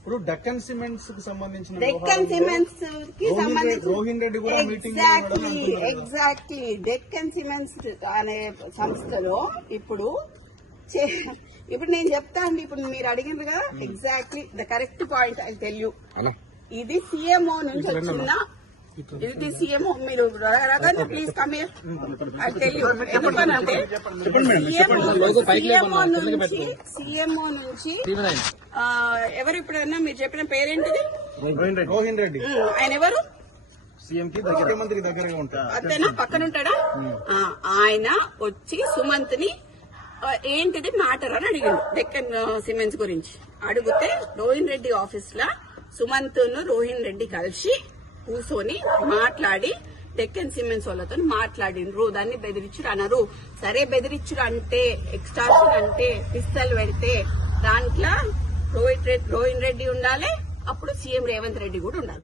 ఇప్పుడు డెక్కన్ సిమెంట్స్ కి సంబంధించిన డెక్కన్ సిమెంట్స్ కి సంబంధించి రోహిన్ రెడ్డి కూడా మీటింగ్ ఎగ్జాక్ట్లీ డెక్కన్ సిమెంట్స్ అనే సంస్థలో ఇప్పుడు నేను చెప్తా అండి. ఇప్పుడు మీరు అడిగిండ్రు కదా, exactly the correct point I tell you. ఇది సీఎంఓ నుంచి వచ్చిన, ఇది సీఎంఓ. మీరు please come here, I tell you. ఎందుకనంటే సీఎంఓ నుంచి ఎవరు ఇప్పుడన్నా మీరు చెప్పిన పేరేంటిది? రోహిన్ రెడ్డి. ఆయన ఎవరు? సీఎం కి ముఖ్యమంత్రికి దగ్గరగా ఉంటారు. అంతేనా? పక్కన ఉంటాడా? ఆయన వచ్చి సుమంత్ ని ఏంటిది మ్యాటర్ అని అడిగిండు డెక్కన్ సిమెంట్స్ గురించి. అడిగితే రోహిన్ రెడ్డి ఆఫీస్ లా సుమంత్ ను రోహిన్ రెడ్డి కలిసి కూర్చొని మాట్లాడి డెక్కన్ సిమెంట్స్ వాళ్ళతో మాట్లాడిండ్రు. దాన్ని బెదిరించుడు అన్నారు. సరే, బెదిరించుడు అంటే, ఎక్స్టార్షన్ అంటే, పిస్తల్ పెడితే దాంట్లో రోహిన్ రెడ్డి ఉండాలి, అప్పుడు సీఎం రేవంత్ రెడ్డి కూడా ఉండాలి.